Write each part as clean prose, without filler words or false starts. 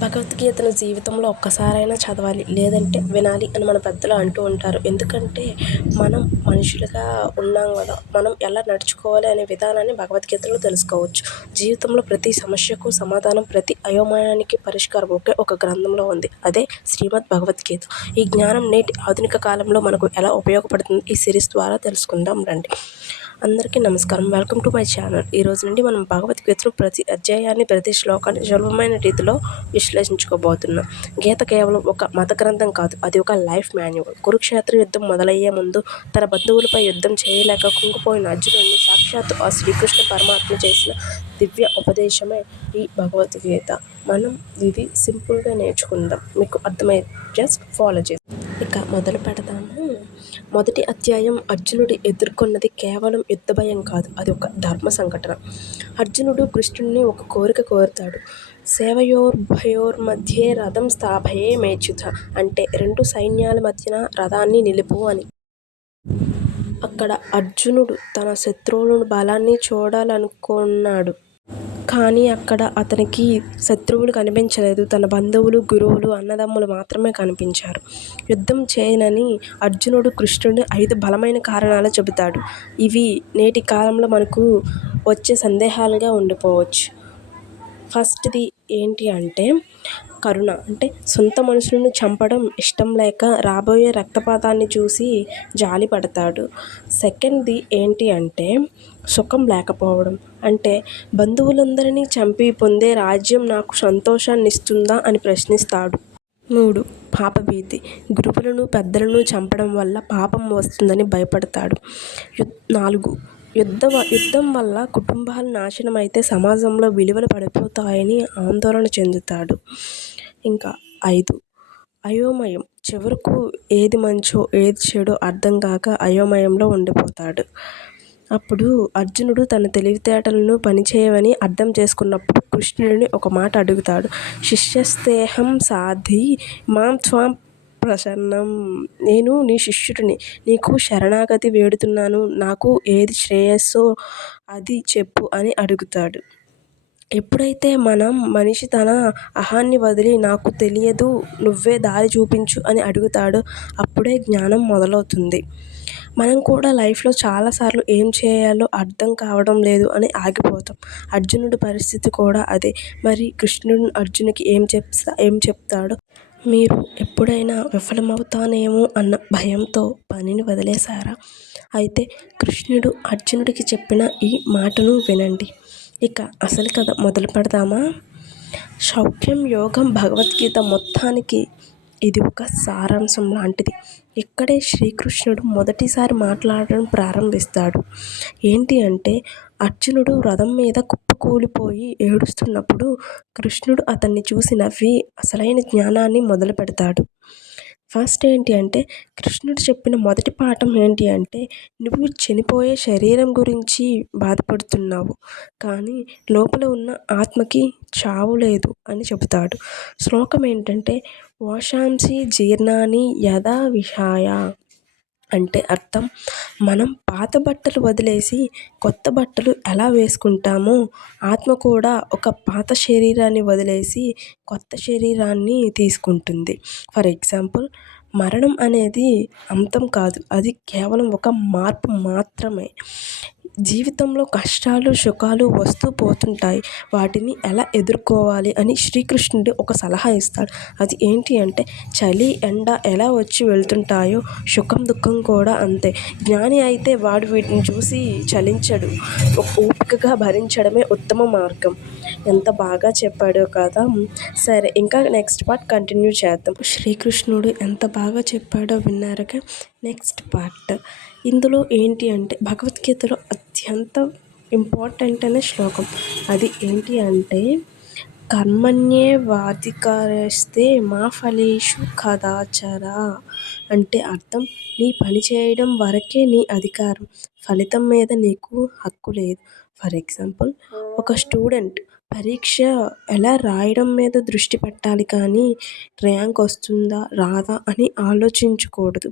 భగవద్గీతను జీవితంలో ఒక్కసారైనా చదవాలి, లేదంటే వినాలి అని మన పెద్దలు అంటూ ఉంటారు. ఎందుకంటే మనం మనుషులుగా ఉన్నాం కదా, మనం ఎలా నడుచుకోవాలి అనే విధానాన్ని భగవద్గీతలో తెలుసుకోవచ్చు. జీవితంలో ప్రతి సమస్యకు సమాధానం, ప్రతి అయోమయానికి పరిష్కారం ఒకే ఒక గ్రంథంలో ఉంది. అదే శ్రీమద్ భగవద్గీత. ఈ జ్ఞానం నేటి ఆధునిక కాలంలో మనకు ఎలా ఉపయోగపడుతుంది ఈ సిరీస్ ద్వారా తెలుసుకుందాం రండి. అందరికీ నమస్కారం. Welcome to my channel. ఈ రోజు నుండి మనం భగవద్గీతలో ప్రతి అధ్యాయాన్ని, ప్రతి శ్లోకాన్ని సులభమైన రీతిలో విశ్లేషించుకోబోతున్నాం. గీత కేవలం ఒక మత గ్రంథం కాదు, అది ఒక లైఫ్ మాన్యువల్. కురుక్షేత్ర యుద్ధం మొదలయ్యే ముందు తన బంధువులపై యుద్ధం చేయలేక కుంగిపోయిన అర్జునుడిని సాక్షాత్తు ఆ శ్రీకృష్ణ పరమాత్మ చేసిన దివ్య ఉపదేశమే ఈ భగవద్గీత. మనం ఇది సింపుల్గా నేర్చుకుందాం, మీకు అర్థమయ్యే జస్ట్ ఫాలో చేసి. ఇక మొదలు పెడదాము. మొదటి అధ్యాయం. అర్జునుడు ఎదుర్కొన్నది కేవలం యుద్ధ భయం కాదు, అది ఒక ధర్మ సంఘటన. అర్జునుడు కృష్ణుడిని ఒక కోరిక కోరుతాడు. సేవయోర్భయోర్మధ్యే రథం స్థాపయే మేచ్యుత, అంటే రెండు సైన్యాల మధ్యన రథాన్ని నిలుపు అని. అక్కడ అర్జునుడు తన శత్రువులను బలాన్ని చూడాలనుకున్నాడు. కానీ అక్కడ అతనికి శత్రువులు కనిపించలేదు. తన బంధువులు, గురువులు, అన్నదమ్ములు మాత్రమే కనిపించారు. యుద్ధం చేయనని అర్జునుడు కృష్ణుడిని 5 బలమైన కారణాలు చెబుతాడు. ఇవి నేటి కాలంలో మనకు వచ్చే సందేహాలుగా ఉండిపోవచ్చు. ఫస్ట్ది ఏంటి అంటే కరుణ, అంటే సొంత మనుషులను చంపడం ఇష్టం లేక రాబోయే రక్తపాతాన్ని చూసి జాలి పడతాడు. సెకండ్ది ఏంటి అంటే సుఖం లేకపోవడం, అంటే బంధువులందరినీ చంపి పొందే రాజ్యం నాకు సంతోషాన్ని ఇస్తుందా అని ప్రశ్నిస్తాడు. 3. పాపభీతి, గురువులను, పెద్దలను చంపడం వల్ల పాపం వస్తుందని భయపడతాడు. 4. యుద్ధం వల్ల కుటుంబాలు నాశనమైతే సమాజంలో విలువలు పడిపోతాయని ఆందోళన చెందుతాడు. ఇంకా 5. అయోమయం, చివరకు ఏది మంచో ఏది చెడో అర్థం కాక అయోమయంలో ఉండిపోతాడు. అప్పుడు అర్జునుడు తన తెలివితేటలను పనిచేయవని అర్థం చేసుకున్నప్పుడు కృష్ణుడిని ఒక మాట అడుగుతాడు. శిష్యస్తేహం సాధి మాం త్వాం ప్రసన్నం, నేను నీ శిష్యుడిని, నీకు శరణాగతి వేడుతున్నాను, నాకు ఏది శ్రేయస్సో అది చెప్పు అని అడుగుతాడు. ఎప్పుడైతే మనిషి తన అహాన్ని వదిలి నాకు తెలియదు, నువ్వే దారి చూపించు అని అడుగుతాడో అప్పుడే జ్ఞానం మొదలవుతుంది. మనం కూడా లైఫ్లో చాలాసార్లు ఏం చేయాలో అర్థం కావడం లేదు అని ఆగిపోతాం. అర్జునుడి పరిస్థితి కూడా అదే. మరి కృష్ణుడు అర్జునుడికి ఏం చెప్తాడో. మీరు ఎప్పుడైనా విఫలమవుతానేమో అన్న భయంతో పనిని వదిలేశారా? అయితే కృష్ణుడు అర్జునుడికి చెప్పిన ఈ మాటను వినండి. ఇక అసలు కథ మొదలు పెడదామా? సౌఖ్యం యోగం భగవద్గీత మొత్తానికి ఇది ఒక సారాంశం లాంటిది. ఇక్కడే శ్రీకృష్ణుడు మొదటిసారి మాట్లాడడం ప్రారంభిస్తాడు. ఏంటి అంటే అర్జునుడు రథం మీద కుప్పకూలిపోయి ఏడుస్తున్నప్పుడు కృష్ణుడు అతన్ని చూసి నవ్వి అసలైన జ్ఞానాన్ని మొదలు పెడతాడు. ఫస్ట్ ఏంటి అంటే కృష్ణుడు చెప్పిన మొదటి పాఠం ఏంటి అంటే నువ్వు చనిపోయే శరీరం గురించి బాధపడుతున్నావు, కానీ లోపల ఉన్న ఆత్మకి చావు లేదు అని చెబుతాడు. శ్లోకం ఏంటంటే వాషాంసి జీర్ణాని యథా విహాయ, అంటే అర్థం మనం పాత బట్టలు వదిలేసి కొత్త బట్టలు ఎలా వేసుకుంటామో ఆత్మ కూడా ఒక పాత శరీరాన్ని వదిలేసి కొత్త శరీరాన్ని తీసుకుంటుంది. ఫర్ ఎగ్జాంపుల్, మరణం అనేది అంతం కాదు, అది కేవలం ఒక మార్పు మాత్రమే. జీవితంలో కష్టాలు, సుఖాలు వస్తూ పోతుంటాయి. వాటిని ఎలా ఎదుర్కోవాలి అని శ్రీకృష్ణుడు ఒక సలహా ఇస్తాడు. అది ఏంటి అంటే చలి, ఎండ ఎలా వచ్చి వెళ్తుంటాయో సుఖం, దుఃఖం కూడా అంతే. జ్ఞాని అయితే వాడు వీటిని చూసి చలించడు, ఓపికగా భరించడమే ఉత్తమ మార్గం. ఎంత బాగా చెప్పాడో కదా. సరే, ఇంకా నెక్స్ట్ పార్ట్ కంటిన్యూ చేద్దాం. శ్రీకృష్ణుడు ఎంత బాగా చెప్పాడో విన్నారుగా. Next part. ఇందులో ఏంటి అంటే భగవద్గీతలో అత్యంత ఇంపార్టెంట్ అనే శ్లోకం. అది ఏంటి అంటే కర్మణ్యేవాధికారస్తే మా ఫలేషు కదాచర, అంటే అర్థం నీ పని చేయడం వరకే నీ అధికారం, ఫలితం మీద నీకు హక్కు లేదు. ఫర్ ఎగ్జాంపుల్, ఒక స్టూడెంట్ పరీక్ష ఎలా రాయడం మీద దృష్టి పెట్టాలి, కానీ ర్యాంక్ వస్తుందా రాదా అని ఆలోచించకూడదు.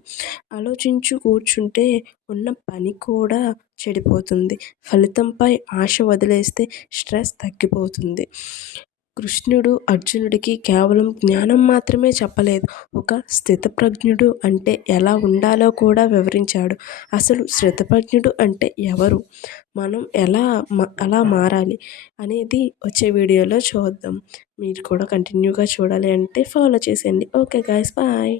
ఆలోచించు కూర్చుంటే ఉన్న పని కూడా చెడిపోతుంది. ఫలితంపై ఆశ వదిలేస్తే స్ట్రెస్ తగ్గిపోతుంది. కృష్ణుడు అర్జునుడికి కేవలం జ్ఞానం మాత్రమే చెప్పలేదు, ఒక స్థితప్రజ్ఞుడు అంటే ఎలా ఉండాలో కూడా వివరించాడు. అసలు స్థితప్రజ్ఞుడు అంటే ఎవరు, మనం అలా మారాలి అనేది వచ్చే వీడియోలో చూద్దాం. మీరు కూడా కంటిన్యూగా చూడాలి అంటే ఫాలో చేసేయండి. Okay guys, bye.